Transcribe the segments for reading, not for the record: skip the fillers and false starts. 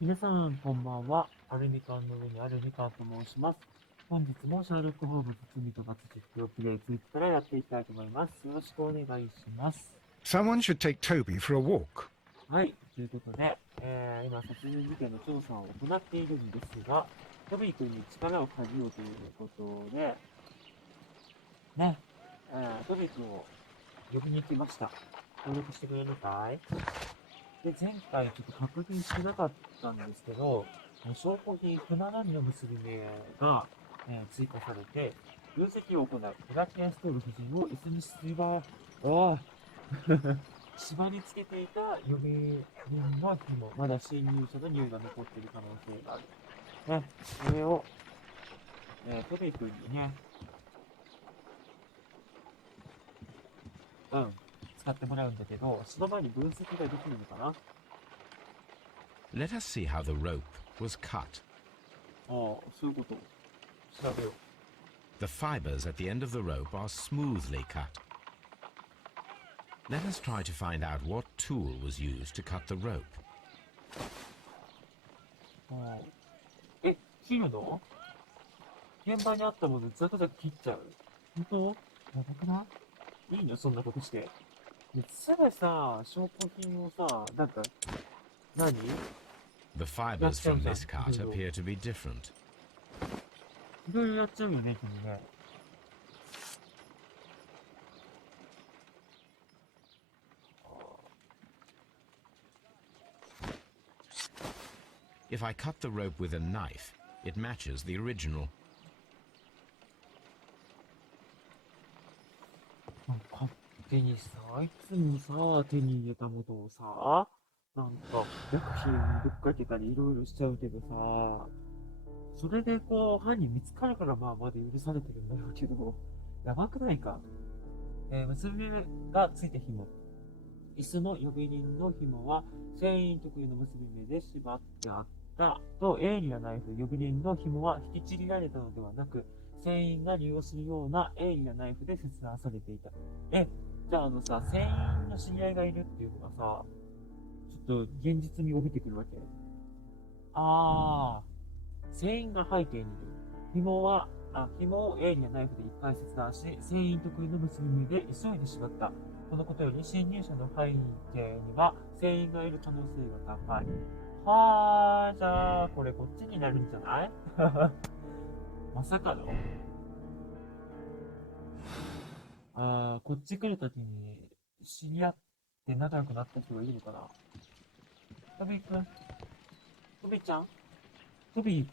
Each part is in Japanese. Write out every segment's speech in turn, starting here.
皆さん、こんばんは。アルミ缶の上にあるみかんと申します。本日もシャーロック・ホームズ罪と罰実況プレイ2からやっていきたいと思います。よろしくお願いします。Someone should take Toby for a walk. はい、ということで、今、殺人事件の調査を行っているんですが、トビー君に力を借りようということで、ね、トビー君を呼びに来ました。協力してくれるかい？で、前回ちょっと確認してなかったんですけど、証拠品船並みの結び目が、追加されて、分析を行うブラケンストール夫人を椅子に縛り付けていた予備人の紐、まだ侵入者の匂いが残っている可能性がある。ね、これを、トビ君にね、使ってもらうんだけど、その前に分析ができるのかな？ Let us see how the rope was cut. ああ、そういうこと。調べよう。The fibers at the end of the rope are smoothly cut. Let us try to find out what tool was used to cut the rope. 切るの？現場にあったものザクザク切っちゃう？本当？やばくない？いいのそんなことして。すぐさ、証拠品をさ、なんか、何？ The fibers from this cut appear to be different. いろいろやっちゃうよね、君ね。If I cut the rope with a knife, it matches the original. 勝手にさ、いつもさ、手に入れたものをさ、なんか、薬品にぶっかけたりいろいろしちゃうけどさ、それでこう、犯人見つかるからまあまだ許されてるんだろうけど、やばくないか？結び目がついた紐。椅子の呼び人の紐は、船員特有の結び目で縛ってあったと、鋭利なナイフ、呼び人の紐は引きちぎられたのではなく、船員が利用するような鋭利なナイフで切断されていた。じゃあさ、船員の知り合いがいるっていうのがさ、ちょっと現実味を帯びてくるわけ。船員が背景にいる。紐を鋭利なナイフで一回切断し、船員特有の結び目で急いで縛った。このことより侵入者の背景には船員がいる可能性が高い。じゃあ、これこっちになるんじゃない？まさかのこっち来るときに知り合って仲良くなった人がいるのかな？トビーくん？トビーちゃん？トビー、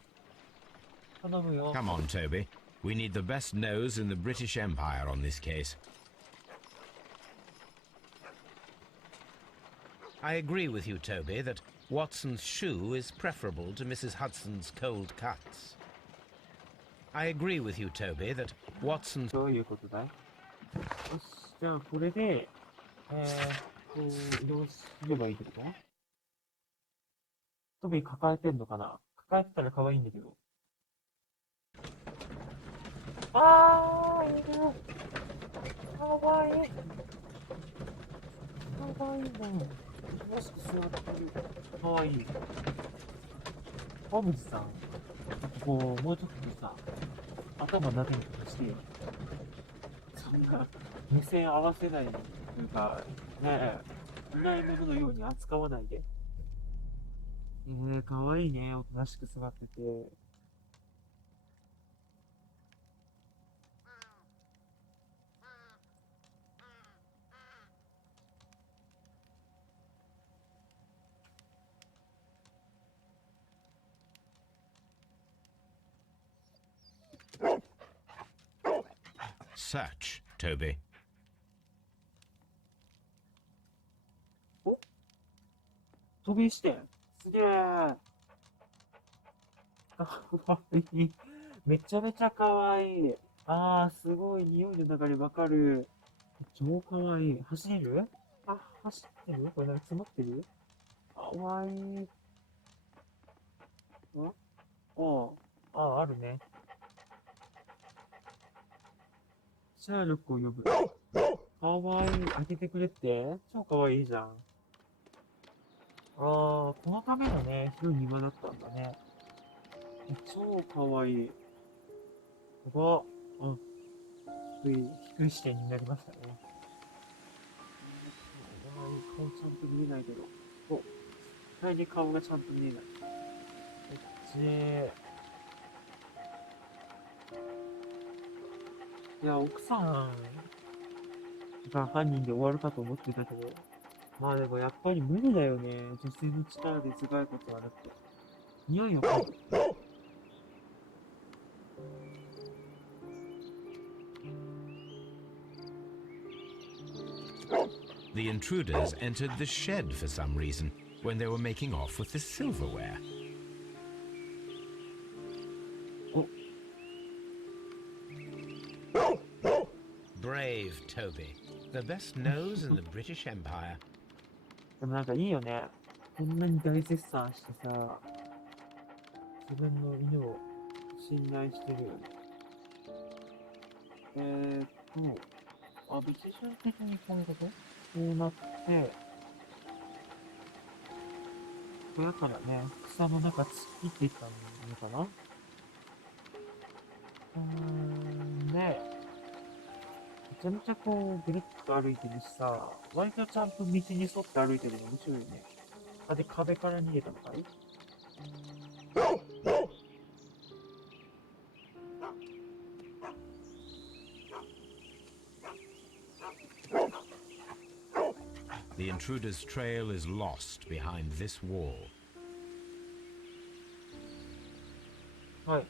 頼むよ。 Come on, Toby. We need the best nose in the British Empire on this case. I agree with you, Toby, that Watson's shoe is preferable to Mrs. Hudson's cold cuts. I agree with you, Toby, that Watson's... どういうことだい？よし、じゃあこれで、移動すればいいってこと？トビー抱えてんのかな？抱えてたら可愛いんだけど。いる。可愛い。可愛いね。楽しく座ってる。可愛い。ホームズさん、こう、もうちょっとさ、頭撫でるとかして、そんな目線合わせないというか、ねえ、いないもののように扱わないで。可愛いね。おとなしく座ってて。Search, Toby. 飛びして。すげえ。かわいい。めちゃめちゃかわいい。すごい。匂いの流れわかる。超かわいい。走れる？走ってる？これなんか詰まってる？かわいい。あるね。シャーロックを呼ぶ。かわいい。開けてくれって？超かわいいじゃん。このためのね、広い庭だったんだね。超かわいい。が、低い視点になりましたね。顔ちゃんと見えないけど。お、大に顔がちゃんと見えない。いや、奥さんが犯人で終わるかと思ってたけど、まあでもやっぱり無理だよね。女性の力で頭蓋骨はなくて。匂いを嗅ぐ。The intruders entered the shed for some reason when they were making off with the silverware. Brave Toby, the best nose in the British Empire. でもなんかいいよね。こんなに大絶賛してさ、自分の犬を信頼してるよね。ビジュアル的にこういうことこうなって、これだからね、草の中突っ切っていったのかな。で、めちゃめちゃこう、ぐるっと歩いてるしさ、割とちゃんと道に沿って歩いてるの面白いよね。で、壁から逃げたのかい？The intruder's trail is lost behind this wall. はい。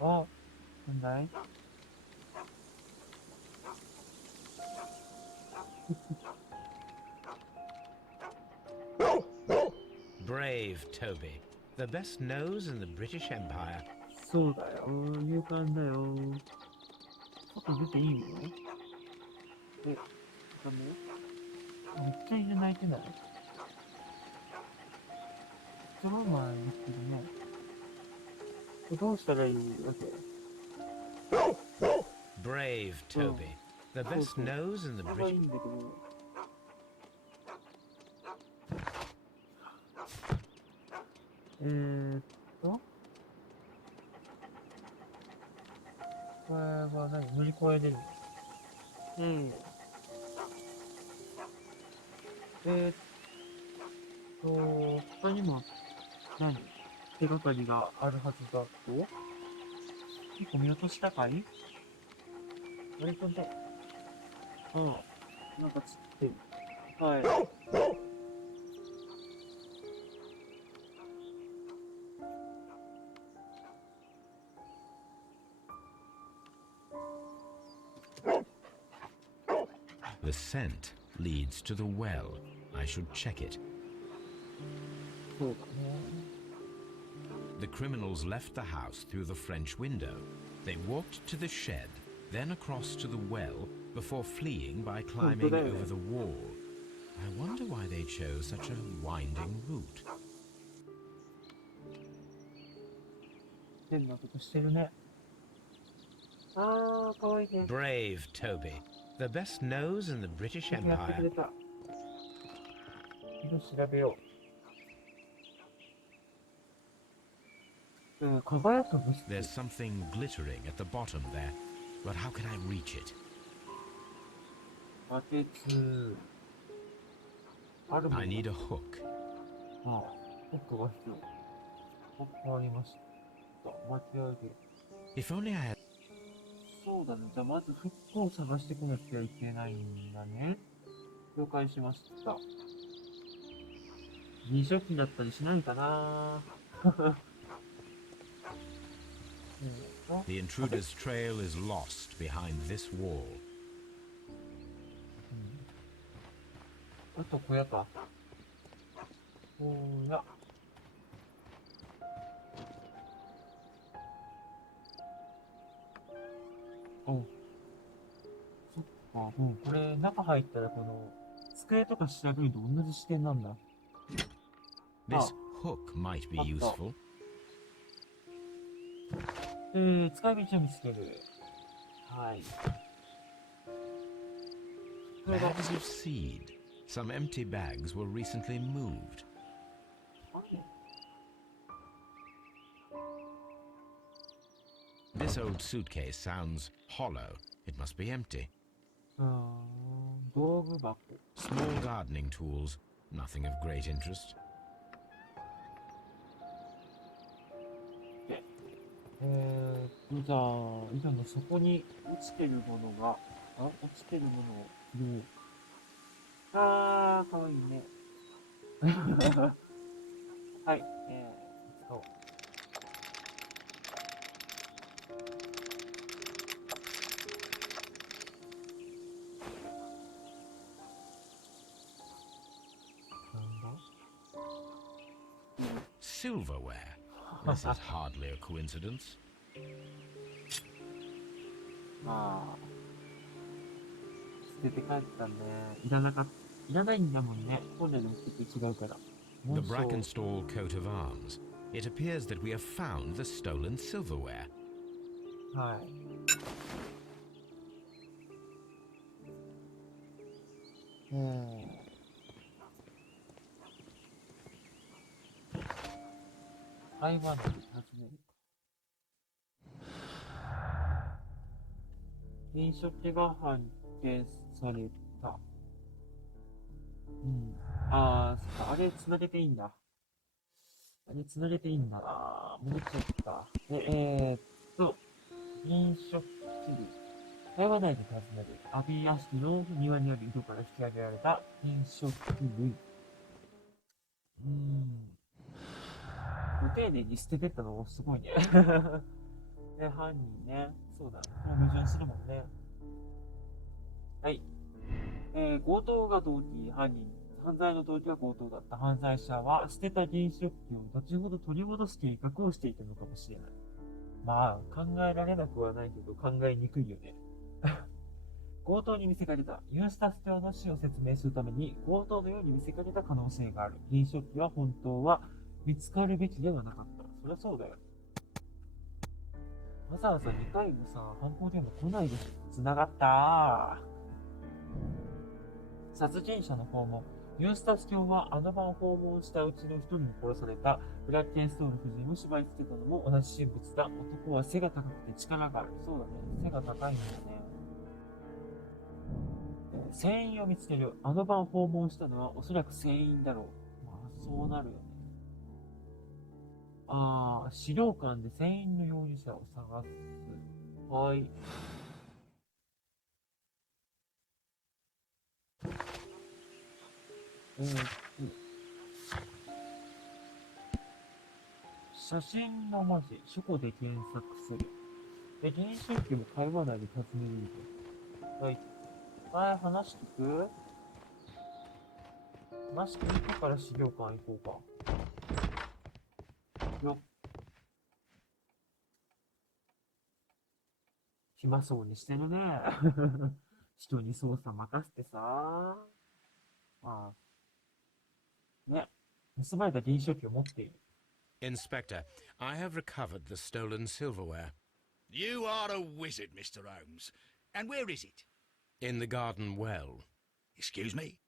なんだいBrave Toby, the best nose in the British Empire. そうだよ。勇敢だよ。外出ていいの？ダメ？めっちゃ犬鳴いてない？すごい前に言ってるね。どうしたらいいわけ？ Brave Toby, the best nose in the それはいい British... んだけど。これは何？乗り越えれる？他にも手がかりがあるはずだと？結構見落としたかい？割とね、なんかつってる。はい。The scent leads to the well. I should check it. そうだね。The criminals left the house through the French window. They walked to the shed, then across to the well, before fleeing by climbing over the wall. I wonder why they chose such a winding route. 変なことしてるね。かわいいね。Brave Toby, the best nose in the British やってく Empire. れた。調べよう。輝く物質。There's something glittering at the bottom there, but how can I reach it? バケツ。あるもん。 I need a hook. ホックが必要。ホックありました。巻き上げ。 If only I had... そうだね。じゃあまずフックを探してこなきゃいけないんだね。了解しました。2食器だったりしないかな。The intruder's trail is lost behind this wall. あと小屋か。小屋。そっか。これ中入ったらこの机とか調べると同じ視点なんだ。 This hook might be useful. 使い道を見つける。はい。 Bags of seed. Some empty bags were recently moved. This old suitcase sounds hollow. It must be empty. 道具箱。Small gardening tools, nothing of great interest. じゃあ、以上のそこに落ちてるものが、落ちてるものを拾う。かわいいね。はい、そう。Silverware. This is hardly a coincidence. まあ、捨てて帰ったんで、いらないんだもんね。本来の目的違うから。The Brackenstall coat of arms. It appears that we have found the stolen silverware. はい。台湾で訪ねる。飲食が発見された。ああ、そっか。あれ、繋げていいんだ。あれ、繋げていいんだな。戻っちゃった。で、飲食地理。台湾内で訪ねる。アビー屋敷の庭にある井戸から引き上げられた飲食類。ご丁寧に捨ててったのもすごいね。ね、犯人ね。そうだ。矛盾するもんね。はい。強盗が動機、犯罪の動機は強盗だった犯罪者は捨てた原子力機を後ほど取り戻す計画をしていたのかもしれない。まあ、考えられなくはないけど考えにくいよね。強盗に見せかけた。ユースタス教の死を説明するために強盗のように見せかけた可能性がある。原子力機は本当は見つかるべきではなかった。そりゃそうだよ。わざわざ2回もさ、犯行現場来ないでしょ。繋がった殺人者の訪問。ユースタス教はあの晩訪問したうちの一人に殺されたブラッケンストール夫人を縛り付けたのも同じ人物だ。男は背が高くて力がある。そうだね。背が高いんだね。船員を見つける。あの晩訪問したのはおそらく船員だろう。まあ、そうなるよね。資料館で船員の容疑者を探す。はい。写真の文字、書庫で検索する。で、原子力も会話内で尋ねると。はい。はい、話聞く話聞いてから資料館行こうか。よっ。暇そうにしてるね。人に操作任せてさ。ね。盗まれた原子力を持っている。Inspector, I have recovered the stolen silverware. You are a wizard, Mr. Holmes. And where is it? In the garden well. Excuse me?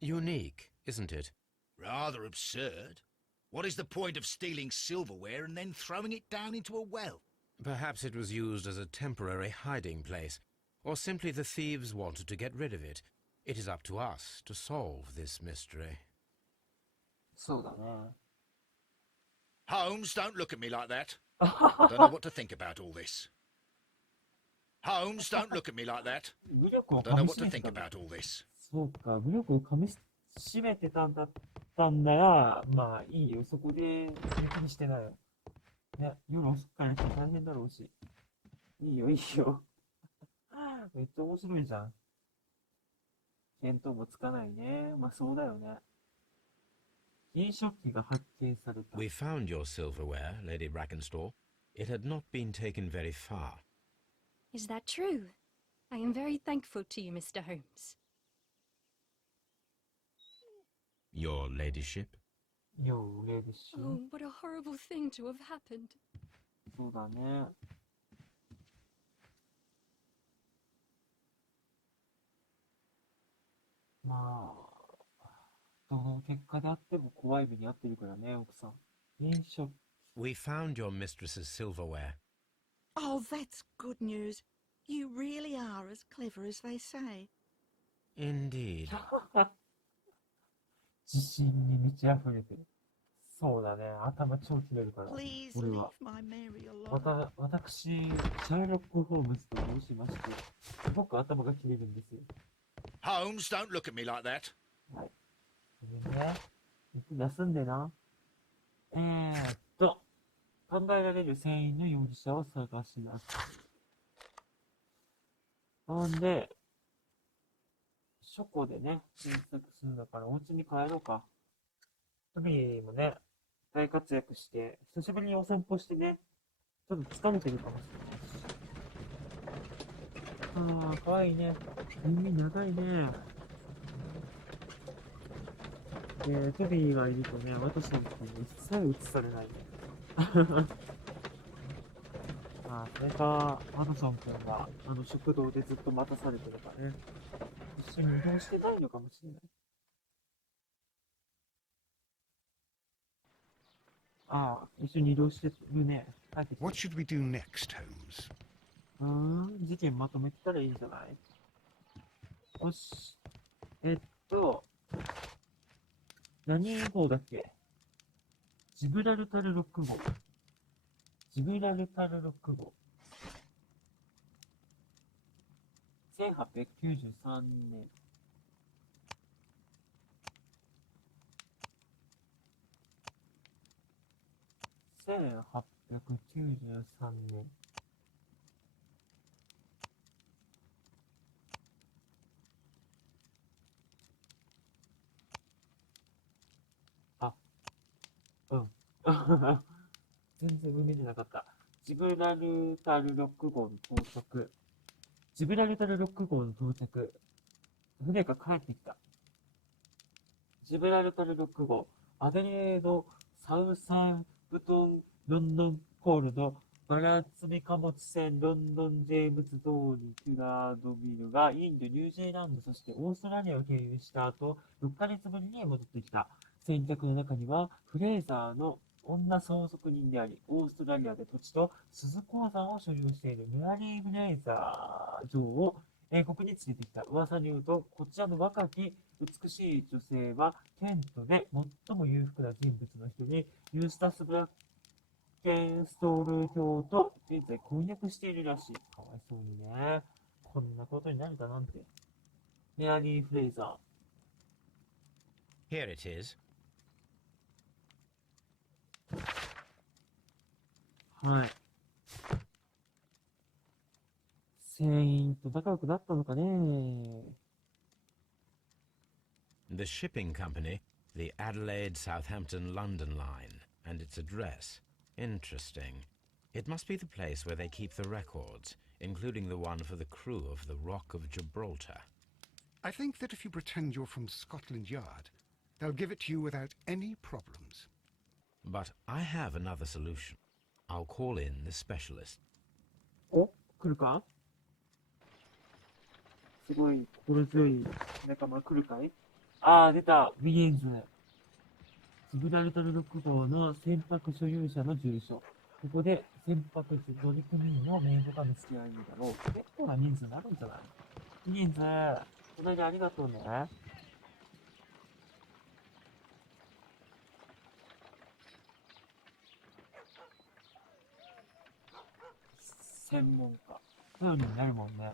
Unique, isn't it? Rather absurd. What is the point of stealing silverware and then throwing it down into a well? Perhaps it was used as a temporary hiding place, or simply the thieves wanted to get rid of it. It is up to us to solve this mystery. そうだね。Holmes, don't look at me like that. I don't know what to think about all this. Holmes, don't look at me like that. 武力を I 噛 don't know み what 締 to めて think たんだ。 about all this. そうか、武力を噛み締めてたんだったんなら、まあいいよ。そこでゆっくりしてないよ。ね、夜遅くから来て大変だろうし。いいよ、いいよ。めっちゃ面白いじゃん。見当もつかないね。まあそうだよね。飲食機が発見された。We found your silverware, Lady Brackenstall. It had not been taken very far. Is that true? I am very thankful to you, Mr. Holmes. Your ladyship? よう、嬉しい。 Oh, what a horrible thing to have happened. そうだね。まあ、どの結果であっても怖い目に遭ってるからね、奥さん。飲食。We found your mistress's silverware. Oh, that's good news. You really are as clever as they say. Indeed. 自信に満ち溢れてる。そうだね。頭超切れるから。 Please 俺 leave は。my Mary alone. 私、シャーロック・ホームズと申しまして、すごく頭が切れるんですよ。Holmes, don't look at me like that. はい。ごめんね。休んでな。考えられる船員の容疑者を探します。なんで、書庫でね、検索するんだから、お家に帰ろうか。トビーもね、大活躍して、久しぶりにお散歩してね、ちょっと疲れてるかもしれないし。ああ、かわいいね。耳長いね。トビーがいるとね、私のことに一切映されない。まあ、それか、ワトソン君は、食堂でずっと待たされてるからね。一緒に移動してないのかもしれない。ああ、一緒に移動してるね。帰ってきた。What should we do next, Holmes? 事件まとめてたらいいんじゃない？よし。何号だっけ？ジブラルタル6号。ジブラルタル6号。1893年。1893年。あ、うん。全然見てなかった。ジブラルタル6号の到着。ジブラルタル6号の到着。船が帰ってきた。ジブラルタル6号。アデレード、サウサンプトン、ロンドンコールド、バラ積み貨物船、ロンドンジェームズ通り、キュラードビルがインド、ニュージーランド、そしてオーストラリアを経由した後、6ヶ月ぶりに戻ってきた。船客の中には、フレーザーの女相続人であり、オーストラリアで土地と鈴鉱山を所有しているメアリー・フレーザー女王を英国に連れてきた。噂によると、こちらの若き美しい女性は、ケントで最も裕福な人物の一人、ユースタス・ブラッケンストール卿と現在婚約しているらしい。かわいそうにね。こんなことになるだなんて。メアリー・フレイザ Here it is. ー。はい。船員と仲良くなったのかね。The shipping company, the Adelaide, Southampton, London line, and its address. Interesting. It must be the place where they keep the records, including the one for the crew of the Rock of Gibraltar. I think that if you pretend you're from Scotland Yard, they'll give it to you without any problems. But I have another solution. I'll call in the specialist. お、来るか？すごい心強い仲間来るかい？あー、出た。ウィリエンズ。ジブラルタル6号の船舶所有者の住所。ここで船舶乗組員の名簿が見つけられるだろう。結構な人数になるんじゃない？ウィリエンズ、この間ありがとうね。専門家。頼りになるもんね。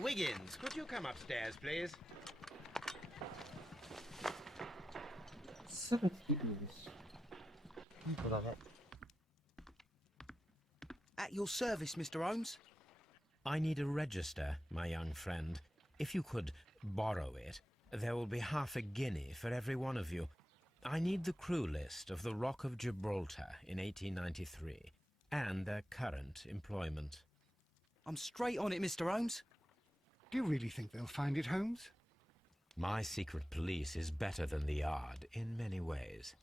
Wiggins, could you come upstairs, please? すぐ来てくれるし。いい子だね。At your service, Mr. Holmes. I need a register, my young friend. If you could borrow it, there will be half a guinea for every one of you. I need the crew list of the Rock of Gibraltar in 1893 and their current employment. I'm straight on it, Mr. Holmes. Do you really think they'll find it, Holmes? My secret police is better than the Yard in many ways.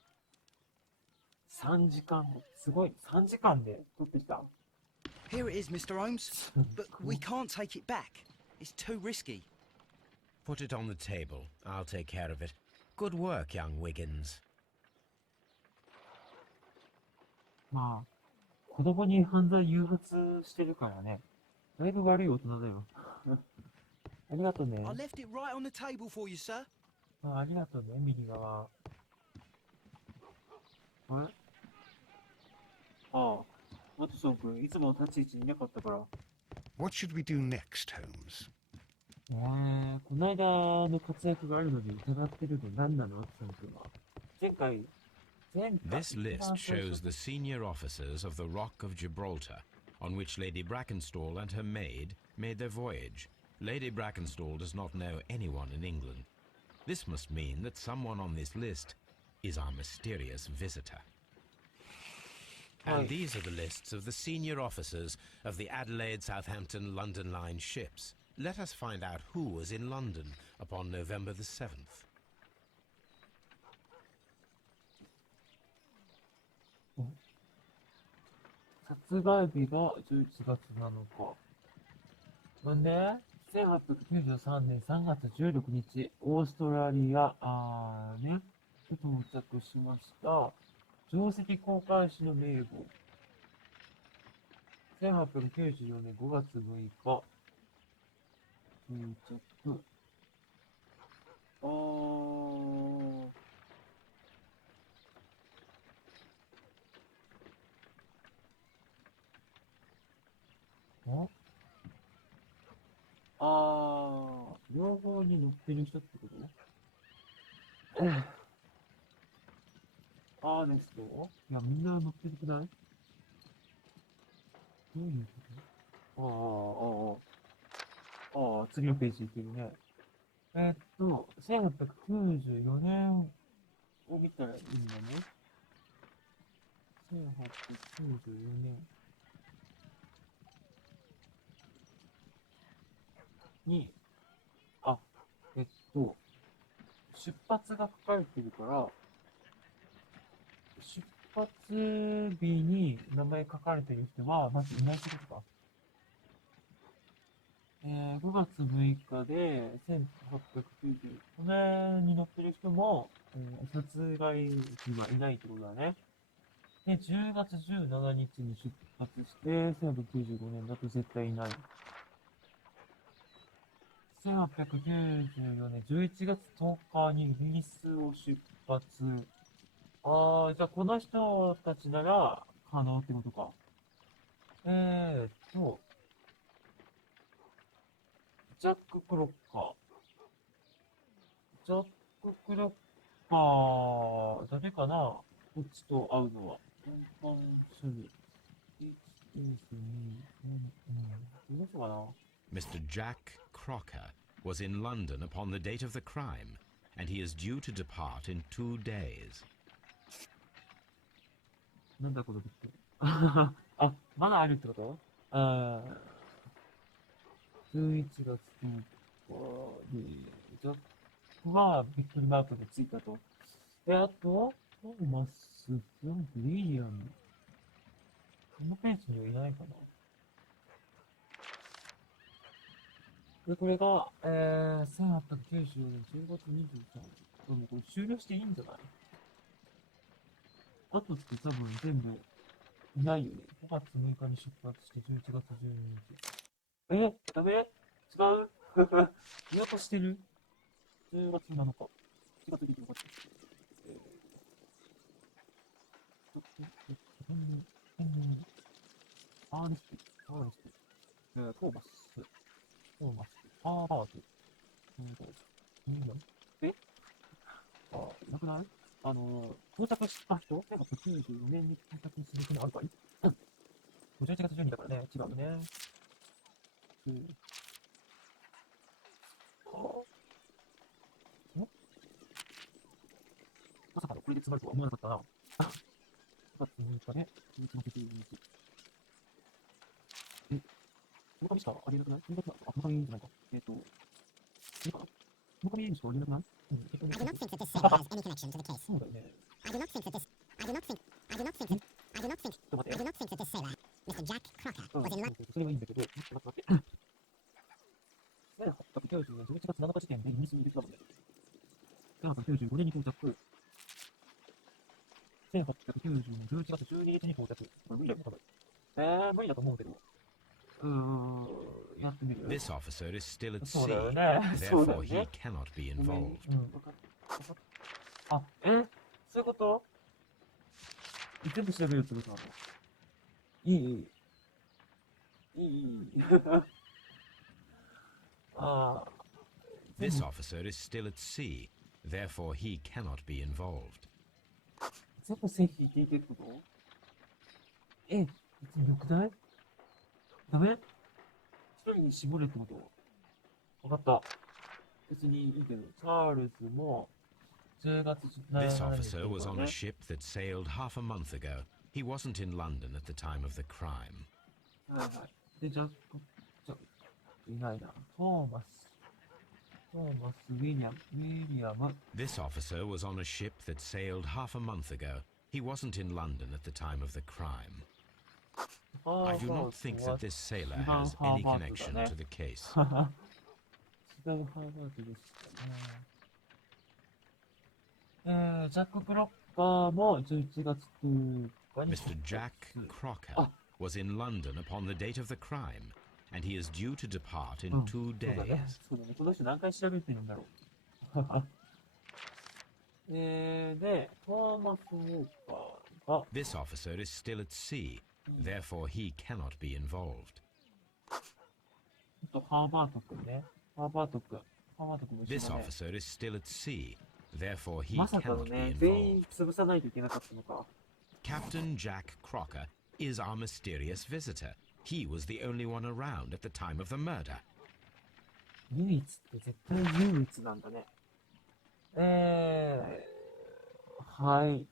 3時間、すごい。3時間で取ってきた。Here it is, Mr. Holmes. But we can't take it back. It's too risky. Put it on the table. I'll take care of it. Good work, young Wiggins. まあ、子供に犯罪誘発してるからね。だいぶ悪い大人だよ。ありがとうね。I left it right on the table for you, sir. ありがとうね、右側。あれワトソン君、いつもの立ち位置にいなかったから。What should we do next, Holmes? この間の活躍があるのに疑ってるの何なのワトソン君は。前回、This list shows the senior officers of the Rock of Gibraltar, on which Lady Brackenstall and her maid made their voyage. Lady Brackenstall does not know anyone in England. This must mean that someone on this list is our mysterious visitor. And these are the lists of the senior officers of the Adelaide, Southampton, London Line ships. Let us find out who was in London upon November the 7th. 殺害日が11月7日。これね、1893年3月16日、オーストラリアね、到着しました。定石航海士の名簿。1894年5月6日、到着。両方に乗ってる人ってことですといや、みんな乗ってるくない？どういうこと？次のページいけるね。1894年を見たらいいんだね。1894年に、出発が書かれてるから、出発日に名前書かれてる人は、まずいないってことか。5月6日で、1895年に乗ってる人も、殺害日はいないってことだね。で、10月17日に出発して、1895年だと絶対いない。1894年11月10日にイギリスを出発。じゃあこの人たちなら可能ってことか。ジャック・クロッカー。ジャック・クロッカー、誰かなこっちと会うのは。この人かなMr. Jack Crocker was in London upon the date of the crime, and he is due to depart in 2 days. なんだこの物件。まだあるってこと11月10日に、ジャックはびっくりマークでついたと。あと、トーマス、フランク、ウィリアム。このページにはいないかな。で、これが、1894年10月23日。でもこれ終了していいんじゃない？あとって多分全部いないよね。5月6日に出発して11月12日。ダメ？違う見落としてる？ 10 月7日。7月25日。アーネスト、トーマス、ハーバード、なくない？到着した人 ?1894 年に到着する人のあるかい？11月12日だからね、違うね。まさかの、これで詰まるとは思わなかったな。9月6日ね、11月12日。この紙しかあげなくない？この紙じゃないか。この紙しかあげなくない？I do not think that this sailor has any connection to the case. そうだよね。I do not think that this sailor, Mr. Jack Crocker, was in London. それはいいんだけど、待って。1890年11月7日時点でイギリスにいる人だもんね。1895年に到着。1890年11月12日に到着。これ見れば分かる。無理だと思うけど。やってみる。 This officer is still at そうだ sea, よね。そうだよ therefore he ね。 cannot be ごめん。 involved. わかった。あ、そういうこと？全部調べるってことなの？いい。ああ。 This officer is still at sea, therefore he cannot be involved. 全部線引いていけってこと？別によくない？ダメ？一人に絞れってこと？わかった。別にいいけど、チャールズも10月17 This 日 officer was on ね a ship that sailed half a month ago. He wasn't in London at the time of the crime. はいはい。で、じゃあ、いないな。トーマス、ウィリアム。This officer was on a ship that sailed half a month ago. He wasn't in London at the time of the crime. I do not think that this sailor has any connection to the case. 違うハーバードでしたね。ジャック・クロッカーも11月10日に。Mr. Jack Crocker was in London upon the date of the crime, and he is due to depart in 2 days. そうだね。この人何回調べてるんだろう。で、トーマス・ウォーカーが、This officer is still at sea, therefore he cannot be involved. ハーバート君ね。ハーバート君も一 This 緒だね。 officer is still at sea, therefore he まさかの cannot ね、 be 全員 involved. 潰さないといけなかったのか。Captain Jack Crocker is our mysterious visitor. He was the only one around at the time of the murder. 唯一って絶対唯一なんだね。はい。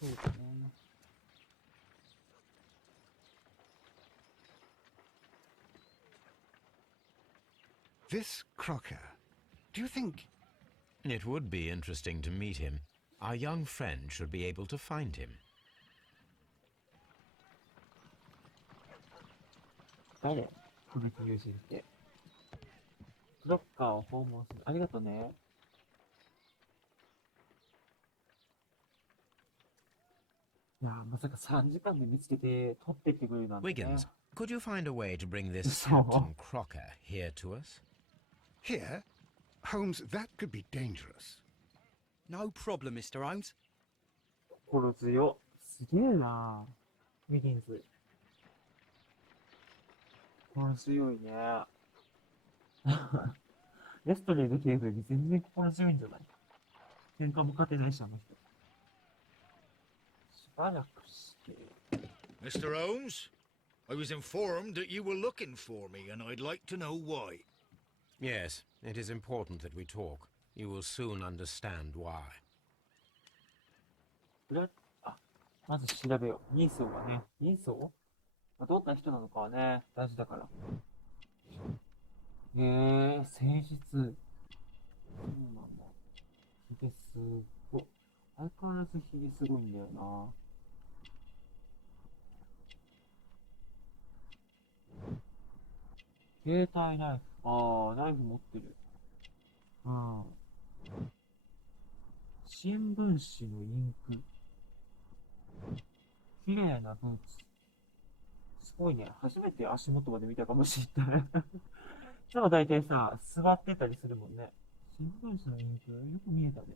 そうだね。This Crocker, do you think... It would be interesting to meet him. Our young friend should be able to find him. 誰？古き友人って。クロッカーを訪問する。ありがとね。いやー、まさか3時間で見つけて取ってきてくれるなんてね。 Wiggins, could you find a way to bring this So- Captain Crocker here to us? Here? Holmes, that could be dangerous. No problem, Mr. Holmes. 心強。すげえなー。ウィギンズ。心強いね。レストレーの警部より全然心強いんじゃない？喧嘩も勝てないし、あの人。しばらくして。 Mr. Holmes, I was informed that you were looking for me, and I'd like to know why. Yes, it is important that we talk. You will soon understand why. まず調べよう。人相がね。人相？どんな人なのかはね、大事だから。誠実。そうなんだ。ひげすごい。相変わらずひげすごいんだよな。携帯ナイフ。ナイフ持ってる。新聞紙のインク。綺麗なブーツ。すごいね。初めて足元まで見たかもしれない。いつも大体さ、座ってたりするもんね。新聞紙のインク、よく見えたね。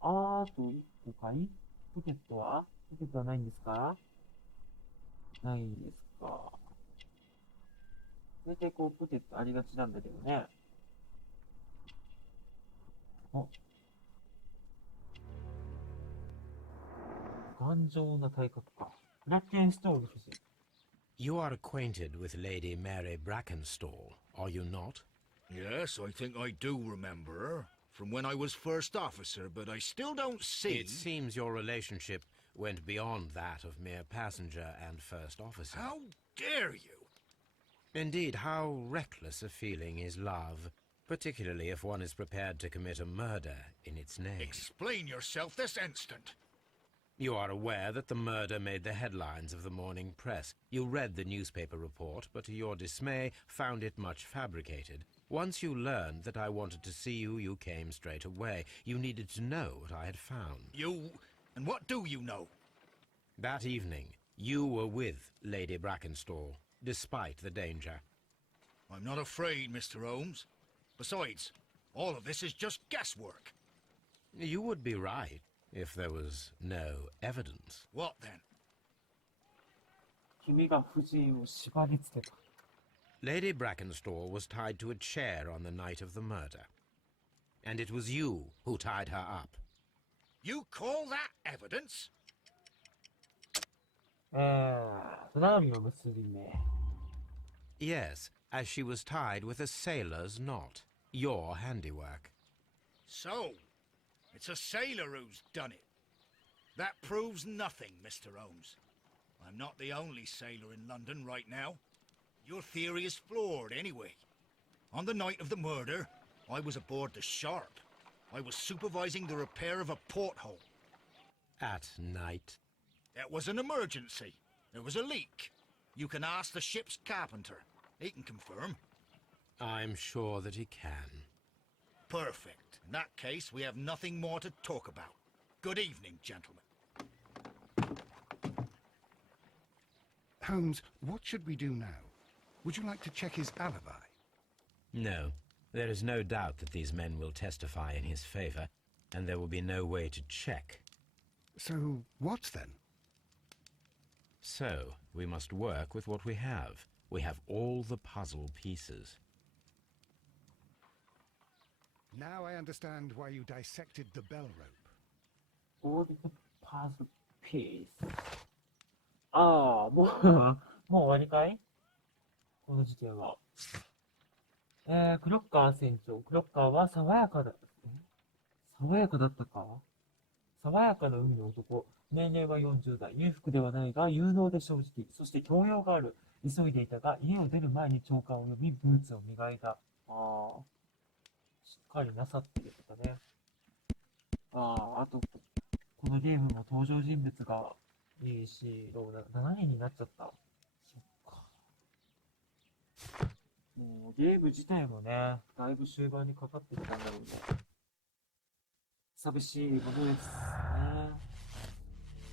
あと一個かい？ポケットはないんですか？ないですか。大体こう、ポケットありがちなんだけどね。頑丈な体格か。ブラッケンストール夫人。 You are acquainted with Lady Mary Brackenstall, are you not? Yes, I think I do remember her from when I was first officer, but I still don't see. It seems your relationship went beyond that of mere passenger and first officer. How dare you? Indeed, how reckless a feeling is love, particularly if one is prepared to commit a murder in its name. Explain yourself this instant. You are aware that the murder made the headlines of the morning press. You read the newspaper report, but to your dismay, found it much fabricated. Once you learned that I wanted to see you, you came straight away. You needed to know what I had found. You... and what do you know? That evening, you were with Lady Brackenstall, despite the danger. I'm not afraid, Mr. Holmes. Besides, all of this is just guesswork. You would be right if there was no evidence. What then? 君が夫人を縛り付けた。Lady Brackenstall was tied to a chair on the night of the murder. And it was you who tied her up. You call that evidence? トラウンの結び目。Yes, as she was tied with a sailor's knot. Your handiwork. So, it's a sailor who's done it. That proves nothing, Mr. Holmes. I'm not the only sailor in London right now. Your theory is flawed anyway. On the night of the murder, I was aboard the Sharp. I was supervising the repair of a porthole. At night. It was an emergency. There was a leak. You can ask the ship's carpenter. He can confirm. I'm sure that he can. Perfect. In that case, we have nothing more to talk about. Good evening, gentlemen. Holmes, what should we do now? Would you like to check his alibi? No, there is no doubt that these men will testify in his favor, and there will be no way to check. So, what then? So, we must work with what we have. We have all the puzzle pieces. Now I understand why you dissected the bell rope. All the puzzle piece. ああ、もう終わりかいこの事件は。クロッカー船長。クロッカーは爽やかだったか爽やかな海の男。年齢は40代。裕福ではないが、有能で正直。そして教養がある。急いでいたが、家を出る前に長官を呼び、ブーツを磨いた。しっかりなさってるとかね。あと、このゲームも登場人物がいいし、7人になっちゃった。そっか。もうゲーム自体もね、だいぶ終盤にかかってきたんだろうね。寂しいものですね。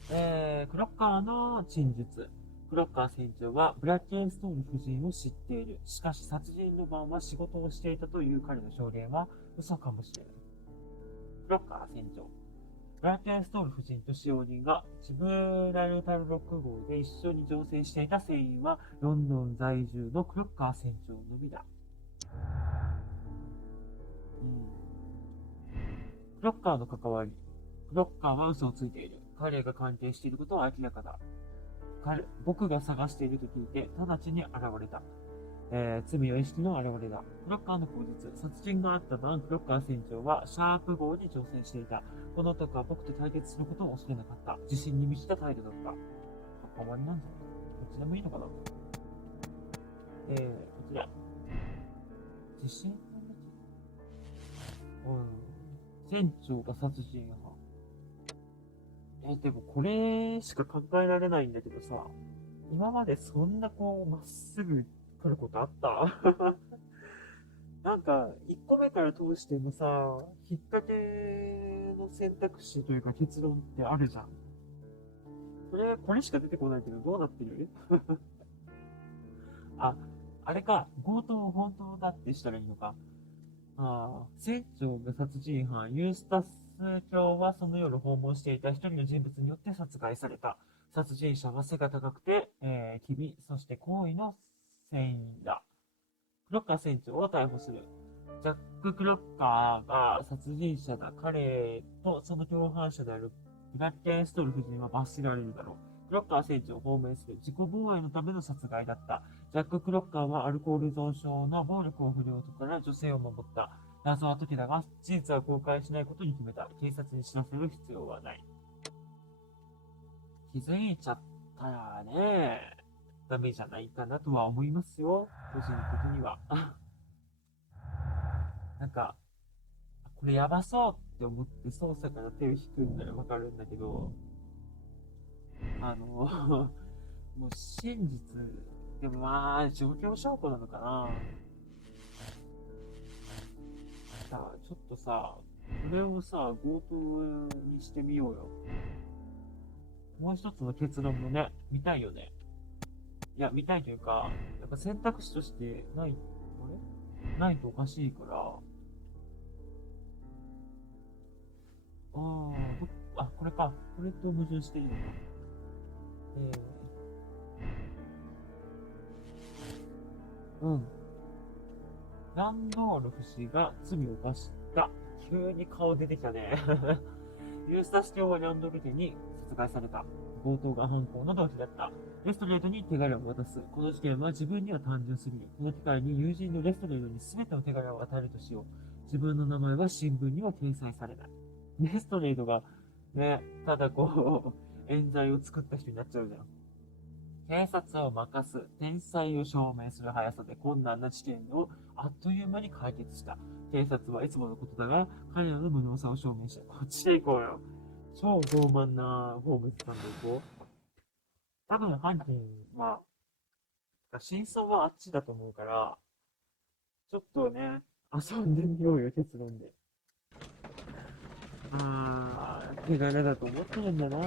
クロッカーの陳述。クロッカー船長はブラッケンストーン夫人を知っている。しかし殺人の晩は仕事をしていたという彼の証言は嘘かもしれない。クロッカー船長。ブラッケンストール夫人と使用人がジブラルタル6号で一緒に乗船していた船員はロンドン在住のクロッカー船長のみだ。クロッカーの関わり。クロッカーは嘘をついている。彼が関係していることは明らかだ。僕が探していると聞いて直ちに現れた。罪を意識の現れだ。クロッカーの口実。殺人があった晩、クロッカー船長はシャープ号に乗船していた。この男は僕と対決することを恐れなかった。自信に満ちた態度だった。終わりなんじゃない？どっちでもいいのかな？こちら。自信の満ち船長が殺人犯。でもこれしか考えられないんだけどさ、今までそんなまっすぐ来ることあったなんか、1個目から通してもさ、引っ掛けの選択肢というか結論ってあるじゃん。これしか出てこないけど、どうなってるあれか、強盗を本当だってしたらいいのか。船長が殺人犯、ユースタス卿はその夜訪問していた一人の人物によって殺害された。殺人者は背が高くて、機微、そして行為の船員だ。クロッカー船長を逮捕する。ジャック・クロッカーが殺人者だ。彼とその共犯者であるブラッケンストル夫人は罰せられるだろう。クロッカー船長を放免する。自己防衛のための殺害だった。ジャック・クロッカーはアルコール依存症の暴力を振るう男から女性を守った。謎は解けたが、事実は公開しないことに決めた。警察に知らせる必要はない。気づいちゃったらね、ダメじゃないかなとは思いますよ。個人的には。なんか、これやばそうって思って捜査から手を引くんならわかるんだけど、もう真実、でも状況証拠なのかな。ちょっとさ、これをさ、強盗にしてみようよ。もう一つの結論もね、見たいよね。いや、見たいというか、やっぱ選択肢としてない、ないとおかしいから、これか。これと矛盾してるよな。うん。ランドールフ氏が罪を犯した。急に顔出てきたね。ユースタス卿はランドル家に殺害された。強盗が犯行の動機だった。レストレートに手柄を渡す。この事件は自分には単純すぎる。この機会に友人のレストレートに全ての手柄を与えるとしよう。自分の名前は新聞には掲載されない。レストレートが、ね、ただこう、冤罪を作った人になっちゃうじゃん。警察を任す、天才を証明する速さで困難な事件をあっという間に解決した。警察はいつものことだが、彼らの無能さを証明した。こっちで行こうよ。超傲慢なホームズさんで行こう。多分犯人は、真相はあっちだと思うから、ちょっとね、遊んでみようよ、結論で。手柄だと思ってるんだな。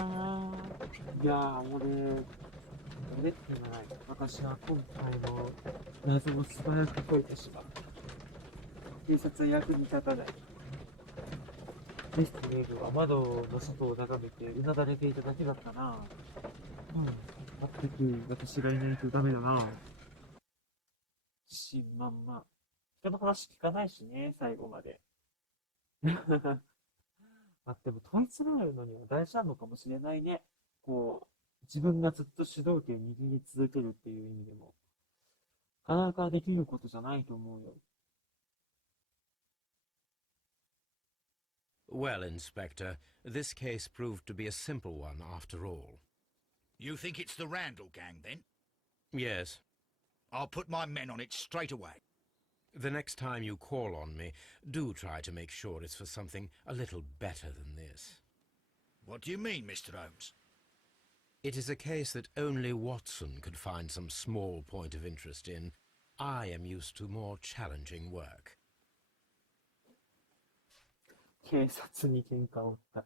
いやー、俺っていうのはない。私は今回の謎を素早く解いてしまう。警察は役に立たない。レストレートは窓の外を眺めてうなだれていただけだったな。全く私がいないとダメだな。自信満々。人の話聞かないしね、最後まで。でも問い詰めるのには大事なのかもしれないね。こう、自分がずっと主導権を握り続けるっていう意味でも、なかなかできることじゃないと思うよ。Well, Inspector, this case proved to be a simple one after all. You think it's the Randall gang, then? Yes. I'll put my men on it straight away. The next time you call on me, do try to make sure it's for something a little better than this. What do you mean, Mr. Holmes? It is a case that only Watson could find some small point of interest in. I am used to more challenging work. 警察に喧嘩を売った。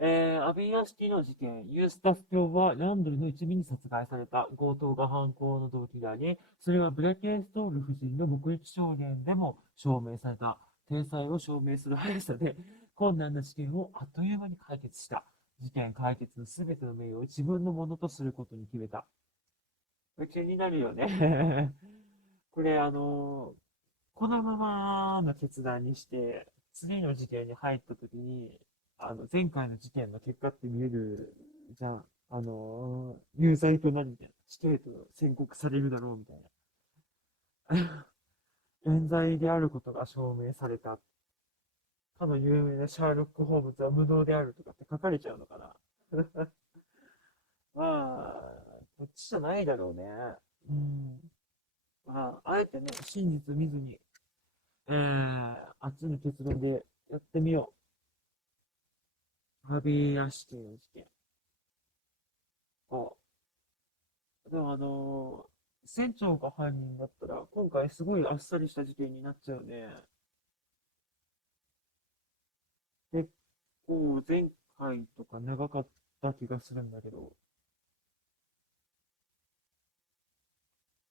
アビー屋敷の事件、ユースタス卿はランドルの一味に殺害された。強盗が犯行の動機であり、それはブレケンストール夫人の目撃証言でも証明された。天才を証明する速さで困難な事件をあっという間に解決した。事件解決のすべての名誉を自分のものとすることに決めた。これ気になるよね。これこのままの決断にして、次の事件に入った時に、前回の事件の結果って見えるじゃん。有罪となりみたいな。死刑と宣告されるだろうみたいな。冤罪であることが証明された。かの有名なシャーロック・ホームズは無能であるとかって書かれちゃうのかな。こっちじゃないだろうね。あえてね、真実見ずに、あっちの結論でやってみよう。ハビー屋敷の事件。でも船長が犯人だったら、今回すごいあっさりした事件になっちゃうね。結構前回とか長かった気がするんだけど。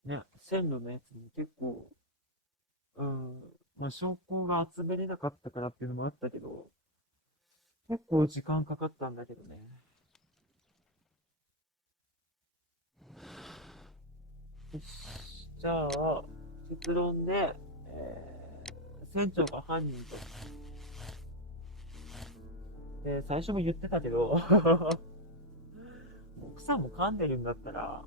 ね、線路のやつに結構、証拠が集めれなかったからっていうのもあったけど、結構時間かかったんだけどね。よし、じゃあ、結論で、船長が犯人と。最初も言ってたけど、奥さんも噛んでるんだったら、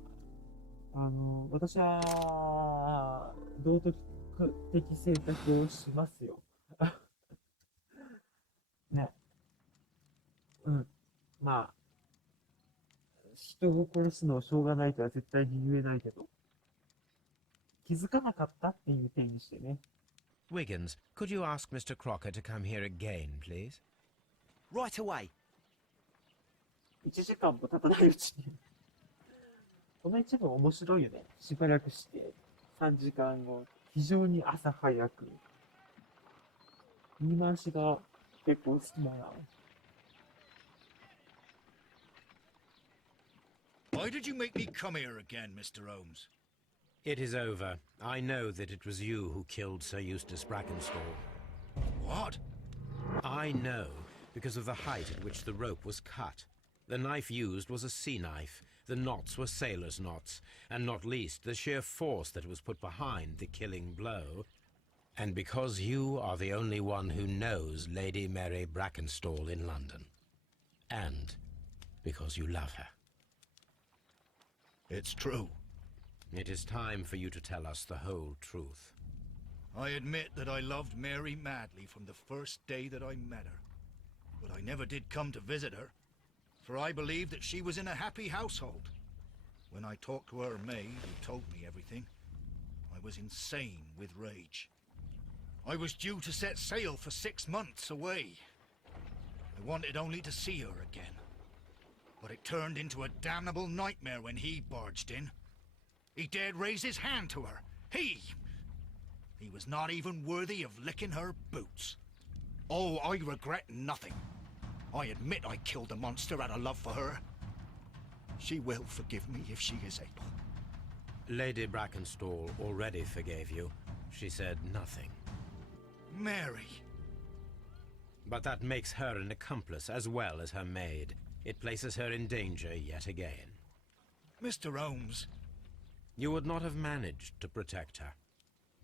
私は、道徳的選択をしますよ。ね。人を殺すのはしょうがないとは絶対に言えないけど、気づかなかったっていう点にしてね。Wiggins, could you ask Mr. Crocker to come here again, please? Right away. 1時間も経たないうちに。この一部面白いよね。しばらくして、3時間後、非常に朝早く。言い回しが結構好きだな。Why did you make me come here again, Mr. Holmes? It is over. I know that it was you who killed Sir Eustace Brackenstall. What? I know because of the height at which the rope was cut. The knife used was a sea knife. The knots were sailor's knots, and not least the sheer force that was put behind the killing blow. And because you are the only one who knows Lady Mary Brackenstall in London. And because you love her. It's true. It is time for you to tell us the whole truth. I admit that I loved Mary madly from the first day that I met her. But I never did come to visit her, for I believed that she was in a happy household. When I talked to her maid, who told me everything, I was insane with rage. I was due to set sail for 6 months away. I wanted only to see her again. But it turned into a damnable nightmare when he barged in. He dared raise his hand to her. He was not even worthy of licking her boots. Oh, I regret nothing. I admit I killed the monster out of love for her. She will forgive me if she is able. Lady Brackenstall already forgave you. She said nothing. Mary. But that makes her an accomplice as well as her maid. It places her in danger yet again. Mr. Holmes. You would not have managed to protect her.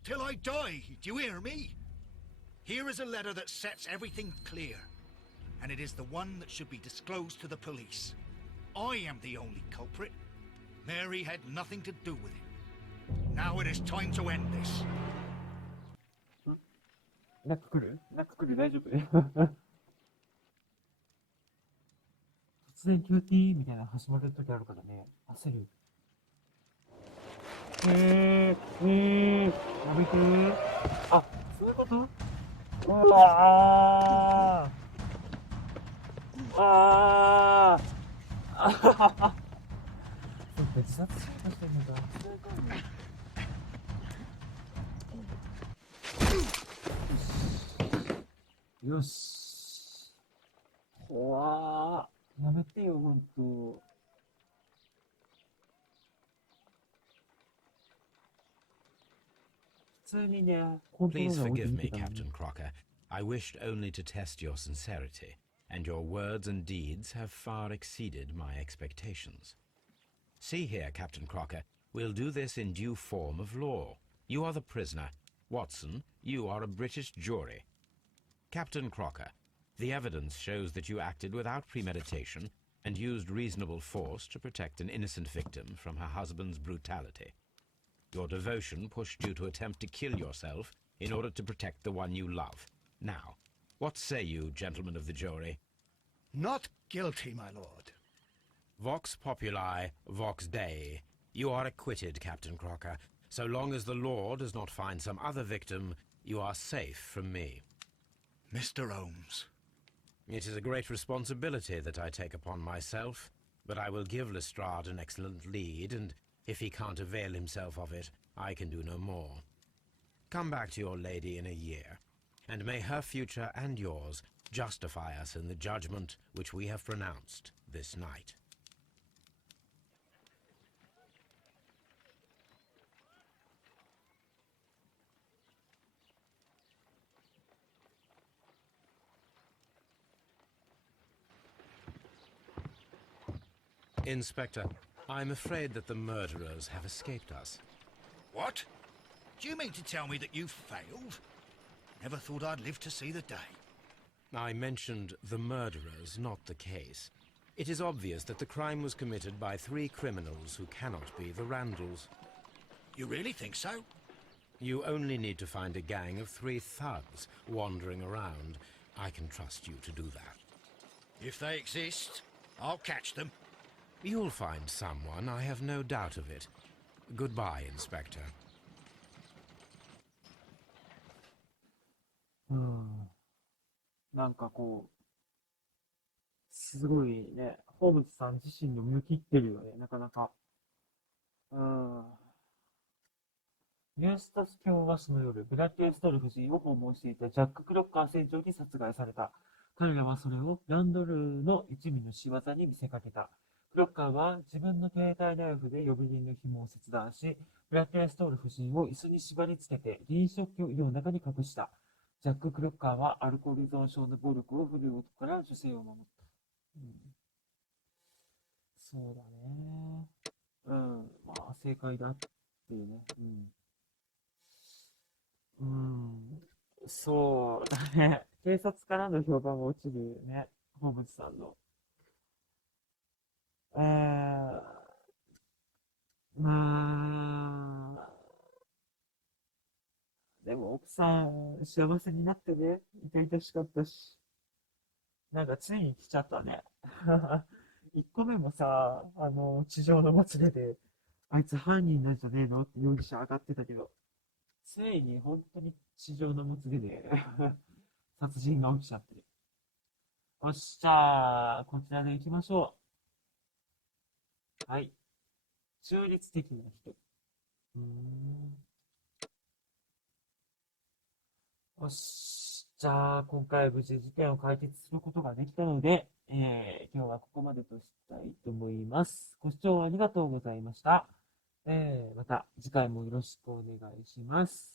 Till I die, do you hear me? Here is a letter that sets everything clear. And it is the one that should be disclosed to the police. I am the only culprit. Mary had nothing to do with it. Now it is time to end this. なんか来る大丈夫突然 QT みたいなの始まる時あるからね、焦る。やめてー。あ、そういうこと？うわー。あはは。そうか、自殺しようとしてんのか。よし。怖ー。やめてよ、ほんと。普通にね、コントロー Please ラー置いて forgive み me, てたのに。 Captain Crocker. I wished only to test your sincerity, and your words and deeds have far exceeded my expectations. See here, Captain Crocker, we'll do this in due form of law. You are the prisoner. Watson, you are a British jury. Captain Crocker, the evidence shows that you acted without premeditation and used reasonable force to protect an innocent victim from her husband's brutality. Your devotion pushed you to attempt to kill yourself in order to protect the one you love. Now, what say you, gentlemen of the jury? Not guilty, my lord. Vox populi, vox dei. You are acquitted, Captain Crocker. So long as the law does not find some other victim, you are safe from me. Mr. Holmes. It is a great responsibility that I take upon myself, but I will give Lestrade an excellent lead, and if he can't avail himself of it, I can do no more. Come back to your lady in a year, and may her future and yours justify us in the judgment which we have pronounced this night. Inspector, I'm afraid that the murderers have escaped us. What? Do you mean to tell me that you failed? Never thought I'd live to see the day. I mentioned the murderers, not the case. It is obvious that the crime was committed by 3 criminals who cannot be the Randalls. You really think so? You only need to find a gang of 3 thugs wandering around. I can trust you to do that. If they exist, I'll catch them. You'll find someone, I have no doubt of it. Goodbye, Inspector. なんかこう、すごいね、ホームズさん自身の向きってるよね、なかなか。ユースタス卿はその夜、ブラッケンストル夫人を訪問していたジャック・クロッカー船長に殺害された。彼らはそれをランドルーの一味の仕業に見せかけた。クロッカーは自分の携帯ナイフで呼び鈴の紐を切断し、ブラッド・ストール夫人を椅子に縛り付けて臨床器を家の中に隠した。ジャック・クロッカーはアルコール依存症の暴力を振るう男から女性を守った。そうだね。まあ正解だっていうね。そうだね。警察からの評判が落ちるね。ホームズさんの。まあ、でも奥さん幸せになってね、痛々しかったし、なんかついに来ちゃったね。1個目もさ、地上のもつれで、あいつ犯人なんじゃねえのって容疑者上がってたけど、ついに本当に地上のもつれで殺人が起きちゃってる。よし、じゃあ、こちらで行きましょう。はい。中立的な人。よし。じゃあ、今回無事事件を解決することができたので、今日はここまでとしたいと思います。ご視聴ありがとうございました。また次回もよろしくお願いします。